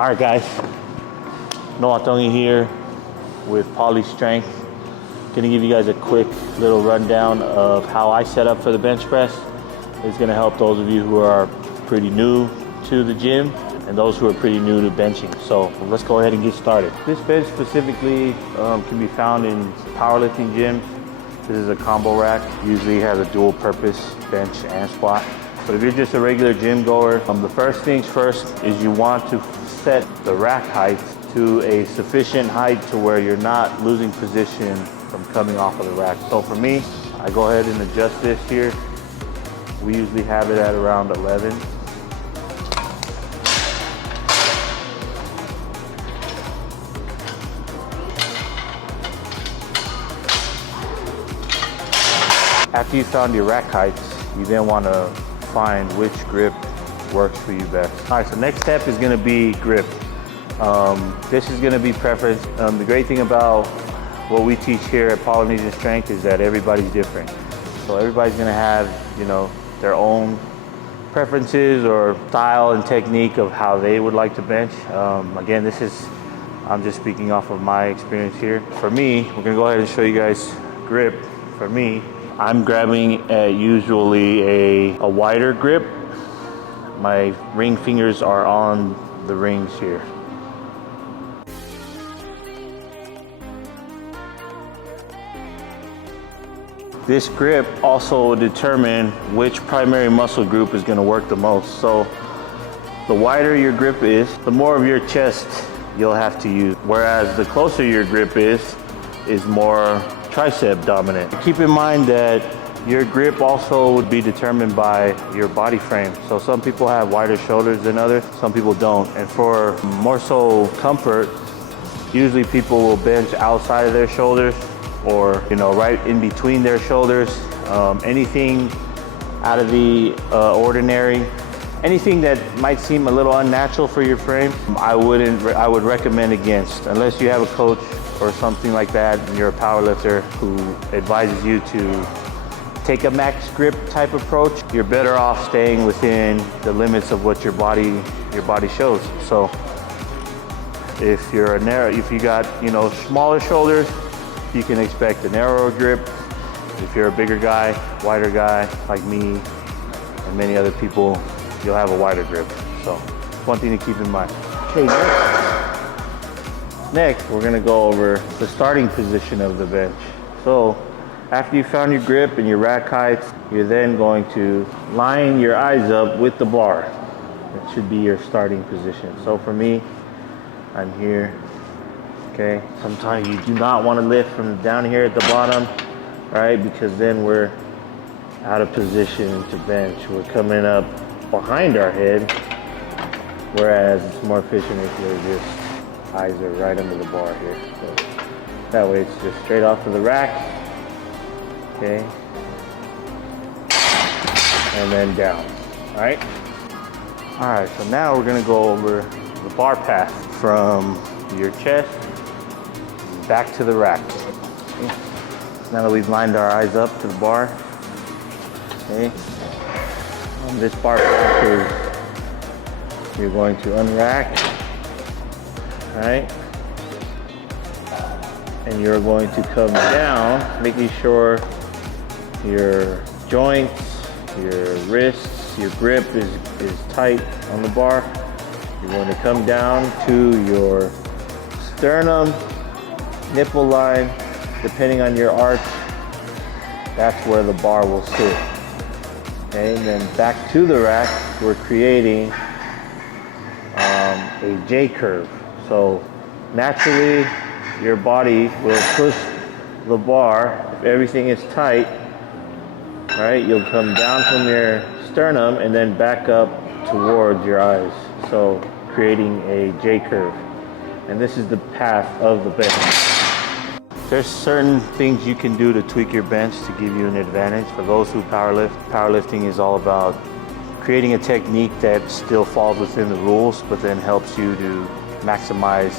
All right, guys. Noah Tongi here with Poly Strength. Gonna give you guys a quick little rundown of how I set up for the bench press. It's gonna help those of you who are pretty new to the gym and those who are pretty new to benching. So let's go ahead and get started. This bench specifically can be found in powerlifting gyms. This is a combo rack. Usually has a dual purpose bench and squat. But if you're just a regular gym goer, the first things first is you want to set the rack height to a sufficient height to where you're not losing position from coming off of the rack. So for me, I go ahead and adjust this here. We usually have it at around 11. After you found your rack heights, you then want to find which grip works for you best. All right, so next step is going to be grip. This is going to be preference. The great thing about what we teach here at Polynesian Strength is that everybody's different. So everybody's going to have, their own preferences or style and technique of how they would like to bench. Again, I'm just speaking off of my experience here. For me, we're going to go ahead and show you guys grip. For me, I'm grabbing usually a wider grip. My ring fingers are on the rings here. This grip also will determine which primary muscle group is going to work the most. So the wider your grip is, the more of your chest you'll have to use. Whereas the closer your grip is more tricep dominant. Keep in mind that your grip also would be determined by your body frame. So some people have wider shoulders than others, some people don't. And for more so comfort, usually people will bench outside of their shoulders or right in between their shoulders. Anything out of the ordinary, anything that might seem a little unnatural for your frame, I would recommend against, unless you have a coach or something like that and you're a power lifter who advises you to take a max grip type approach. You're better off staying within the limits of what your body shows. So if you got smaller shoulders, you can expect a narrower grip. If you're a bigger guy, wider guy like me and many other people, you'll have a wider grip. So one thing to keep in mind. Okay, next we're gonna go over the starting position of the bench. So after you found your grip and your rack height, you're then going to line your eyes up with the bar. That should be your starting position. So for me, I'm here. Okay, sometimes you do not want to lift from down here at the bottom, right? Because then we're out of position to bench. We're coming up behind our head, whereas it's more efficient if your just eyes are right under the bar here. So that way it's just straight off of the rack, okay? And then down, all right? All right, so now we're gonna go over the bar path from your chest back to the rack. Okay. Now that we've lined our eyes up to the bar, okay, this bar path is, you're going to unrack, all right, and you're going to come down, making sure your joints, your wrists, your grip is tight on the bar. You're going to come down to your sternum, nipple line, depending on your arch, that's where the bar will sit. Okay, and then back to the rack, we're creating a J curve. So naturally, your body will push the bar. If everything is tight, right, you'll come down from your sternum and then back up towards your eyes. So creating a J curve. And this is the path of the bench. There's certain things you can do to tweak your bench to give you an advantage. For those who powerlift, powerlifting is all about creating a technique that still falls within the rules, but then helps you to maximize,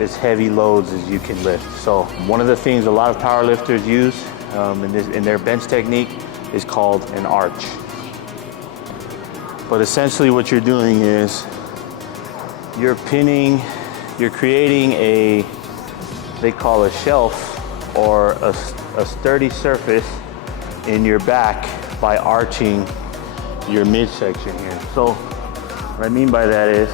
as heavy loads as you can lift. So one of the things a lot of powerlifters use in their bench technique is called an arch. But essentially what you're doing is you're pinning, you're creating a, they call a shelf or a sturdy surface in your back by arching your midsection here. So what I mean by that is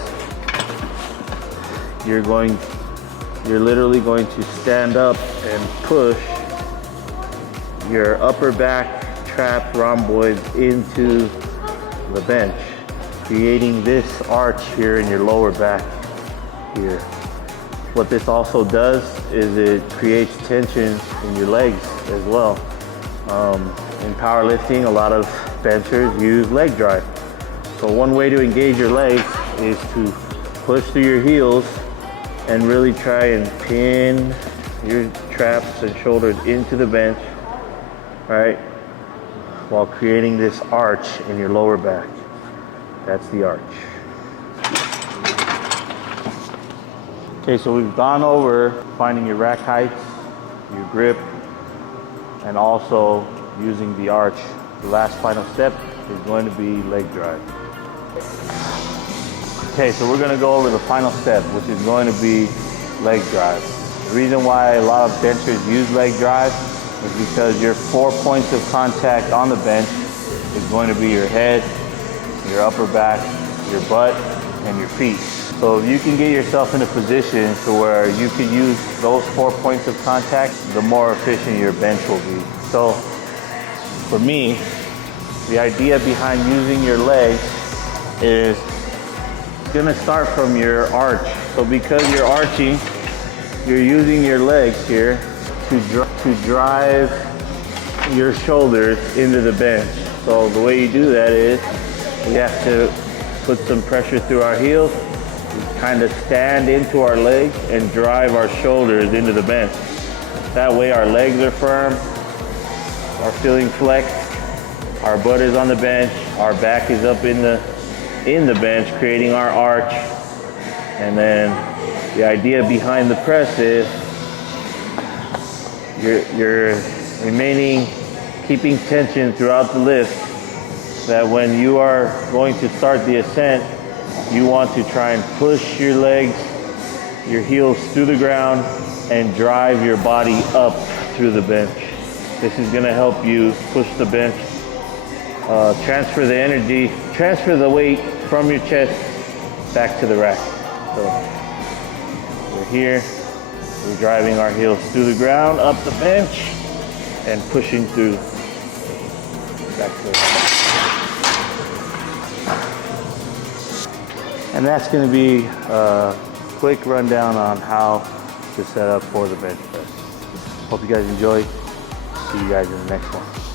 you're literally going to stand up and push your upper back trap rhomboids into the bench, creating this arch here in your lower back here. What this also does is it creates tension in your legs as well. In powerlifting, a lot of benchers use leg drive. So one way to engage your legs is to push through your heels and really try and pin your traps and shoulders into the bench, right? While creating this arch in your lower back. That's the arch. Okay, so we've gone over finding your rack heights, your grip, and also using the arch. The last final step is going to be leg drive. Okay, so we're gonna go over the final step, which is going to be leg drive. The reason why a lot of benchers use leg drive is because your 4 points of contact on the bench is going to be your head, your upper back, your butt, and your feet. So if you can get yourself in a position to where you can use those 4 points of contact, the more efficient your bench will be. So for me, the idea behind using your legs is gonna start from your arch. So because you're arching, you're using your legs here to drive your shoulders into the bench. So the way you do that is we have to put some pressure through our heels, kind of stand into our legs and drive our shoulders into the bench. That way our legs are firm, are feeling flexed, our butt is on the bench, our back is up in the bench, creating our arch. And then the idea behind the press is you're keeping tension throughout the lift, that when you are going to start the ascent, you want to try and push your legs, your heels through the ground and drive your body up through the bench. This is gonna help you push the bench, transfer the energy, transfer the weight from your chest back to the rack. So we're here, we're driving our heels through the ground, up the bench, and pushing through back to the rack. And that's going to be a quick rundown on how to set up for the bench press. Hope you guys enjoy. See you guys in the next one.